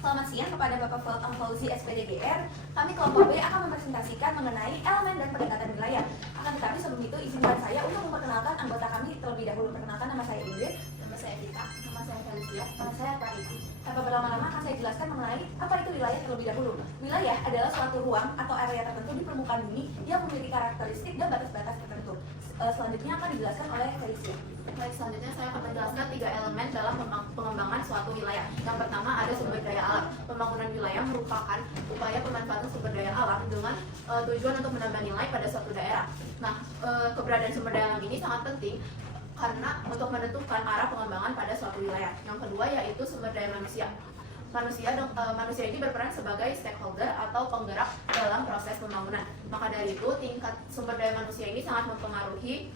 Selamat siang kepada Bapak Fauzi SPDGR. Kami kelompok B akan mempresentasikan mengenai elemen dan pendekatan wilayah. Akan tetapi sebelum itu izinkan saya untuk memperkenalkan anggota kami terlebih dahulu. Perkenalkan, nama saya Ingrid, nama saya Vita, nama saya Felicia, nama saya Kariti. Tanpa berlama-lama akan saya jelaskan mengenai apa itu wilayah terlebih dahulu. Wilayah adalah suatu ruang atau area tertentu di permukaan bumi yang memiliki karakteristik dan batas-batas tertentu. Selanjutnya akan dijelaskan oleh Felicia. Baik, selanjutnya saya akan menjelaskan 3 elemen dalam pengembangan suatu wilayah. Yang pertama ada sumber daya alam. Pembangunan wilayah merupakan upaya pemanfaatan sumber daya alam dengan tujuan untuk menambah nilai pada suatu daerah. Nah, keberadaan sumber daya alam ini sangat penting karena untuk menentukan arah pengembangan pada suatu wilayah. Yang kedua yaitu sumber daya manusia. Manusia ini berperan sebagai stakeholder atau penggerak dalam proses pembangunan. Maka dari itu tingkat sumber daya manusia ini sangat mempengaruhi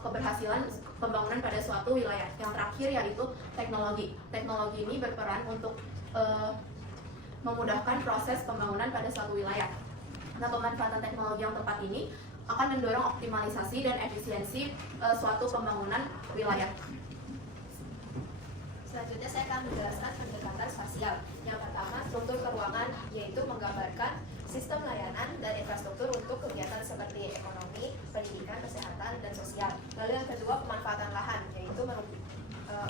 keberhasilan pembangunan pada suatu wilayah. Yang terakhir yaitu teknologi. Teknologi ini berperan untuk memudahkan proses pembangunan pada suatu wilayah. Nah, pemanfaatan teknologi yang tepat ini akan mendorong optimalisasi dan efisiensi suatu pembangunan wilayah. Selanjutnya saya akan menjelaskan pendekatan spasial. Yang pertama, struktur keuangan, yaitu menggambarkan sistem layanan dan infrastruktur untuk kegiatan seperti ekonomi, pendidikan, kesehatan, dan sosial. Lalu yang kedua, pemanfaatan lahan, yaitu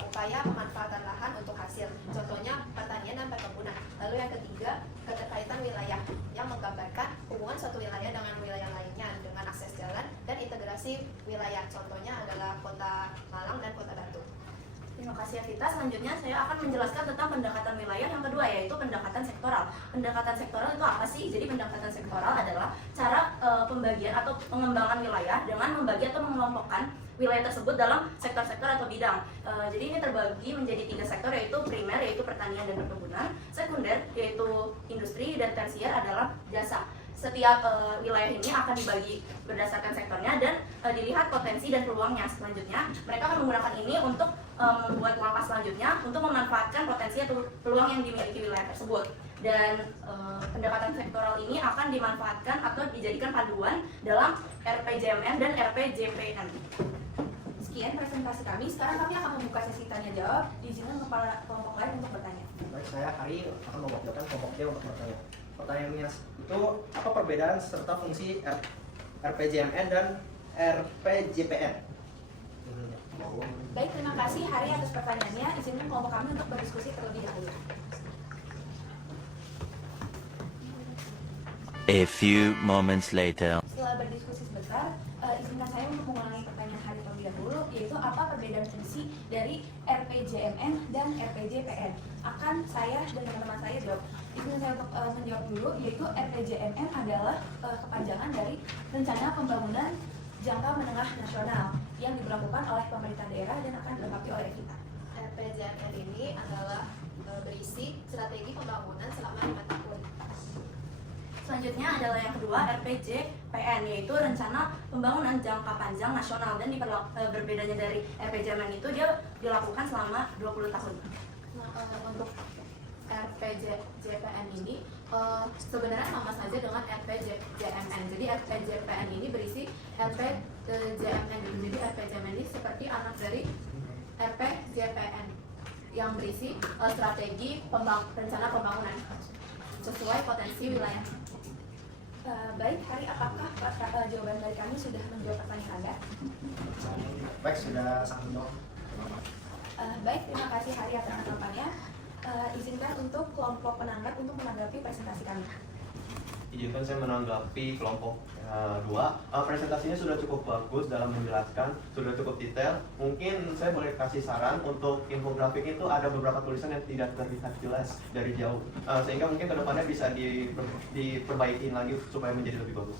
upaya pemanfaatan lahan untuk hasil. Contohnya pertanian dan perkebunan. Lalu yang ketiga, keterkaitan wilayah, yang menggambarkan hubungan suatu wilayah dengan wilayah lainnya dengan akses jalan dan integrasi wilayah. Contohnya adalah Kota Malang dan Kota Batu. Terima kasih Vita. Selanjutnya saya akan menjelaskan tentang pendekatan wilayah yang kedua, yaitu pendekatan sektoral. Pendekatan sektoral itu apa sih? Jadi pendekatan sektoral adalah cara pembagian atau pengembangan wilayah dengan membagi atau mengelompokkan wilayah tersebut dalam sektor-sektor atau bidang. Jadi ini terbagi menjadi 3 sektor, yaitu primer yaitu pertanian dan perkebunan, sekunder yaitu industri, dan tersier adalah jasa. Setiap wilayah ini akan dibagi berdasarkan sektornya dan dilihat potensi dan peluangnya. Selanjutnya mereka akan menggunakan ini untuk membuat langkah selanjutnya untuk memanfaatkan potensi atau peluang yang dimiliki wilayah tersebut. Dan pendekatan sektoral ini akan dimanfaatkan atau dijadikan panduan dalam RPJMN dan RPJPN. Sekian presentasi kami. Sekarang kami akan membuka sesi tanya jawab. Diizinkan kepala kelompok lain untuk bertanya. Baik, saya Ari akan mewakilkan kelompok D untuk bertanya. Pertanyaannya itu, apa perbedaan serta fungsi RPJMN dan RPJPN? Baik, terima kasih Hari atas pertanyaannya. Izinkan kelompok kami untuk berdiskusi terlebih dahulu. A few moments later. Setelah berdiskusi sebentar, izinkan saya untuk mengulangi pertanyaan Hari terlebih dahulu, yaitu apa perbedaan fungsi dari RPJMN dan RPJPN. Akan saya dan teman-teman saya jawab. Izinkan saya untuk menjawab dulu, yaitu RPJMN adalah kepanjangan dari Rencana Pembangunan Jangka Menengah Nasional yang diberlakukan oleh pemerintah daerah dan akan dilengkapi oleh kita. RPJMN ini adalah berisi strategi pembangunan selama 5 tahun. Selanjutnya adalah yang kedua, RPJPN, yaitu Rencana Pembangunan Jangka Panjang Nasional, dan berbedanya dari RPJMN itu dia dilakukan selama 20 tahun. Nah, untuk RPJPN ini sebenarnya sama saja dengan RPJMN. Jadi RPJPN ini berisi RPJMN. Jadi RPJMN ini seperti anak dari RPJPN yang berisi strategi rencana pembangunan sesuai potensi wilayah. Baik, Hari, apakah jawaban dari kami sudah menjawab pertanyaan Anda? Baik, sudah sangat menjawab. Baik, terima kasih Hari atas tanggapannya. Izinkan untuk kelompok penanggap untuk menanggapi presentasi kami. Izinkan saya menanggapi kelompok 2. Presentasinya sudah cukup bagus dalam menjelaskan, sudah cukup detail. Mungkin saya boleh kasih saran untuk infografik itu ada beberapa tulisan yang tidak terlihat jelas dari jauh, sehingga mungkin kedepannya bisa diperbaiki lagi supaya menjadi lebih bagus.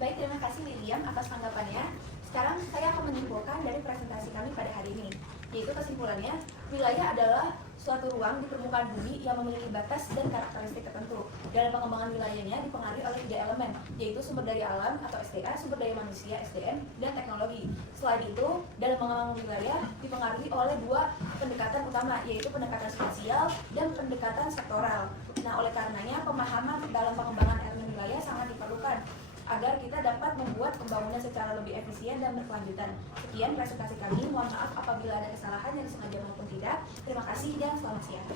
Baik, terima kasih Lilian atas tanggapannya. Sekarang saya akan menyimpulkan dari presentasi kami pada hari ini, yaitu kesimpulannya, wilayah adalah suatu ruang di permukaan bumi yang memiliki batas dan karakteristik tertentu. Dalam pengembangan wilayahnya dipengaruhi oleh 3 elemen, yaitu sumber daya alam atau SDA, sumber daya manusia SDM, dan teknologi. Selain itu, dalam pengembangan wilayah dipengaruhi oleh 2 pendekatan utama, yaitu pendekatan spasial dan pendekatan sektoral. Nah, oleh karenanya pemahaman dalam pengembangan elemen wilayah sangat diperlukan agar kita dapat membuat pembangunan secara lebih efisien dan berkelanjutan. Sekian presentasi kami, mohon maaf apabila ada kesalahan yang disengaja maupun tidak. Terima kasih dan selamat siang.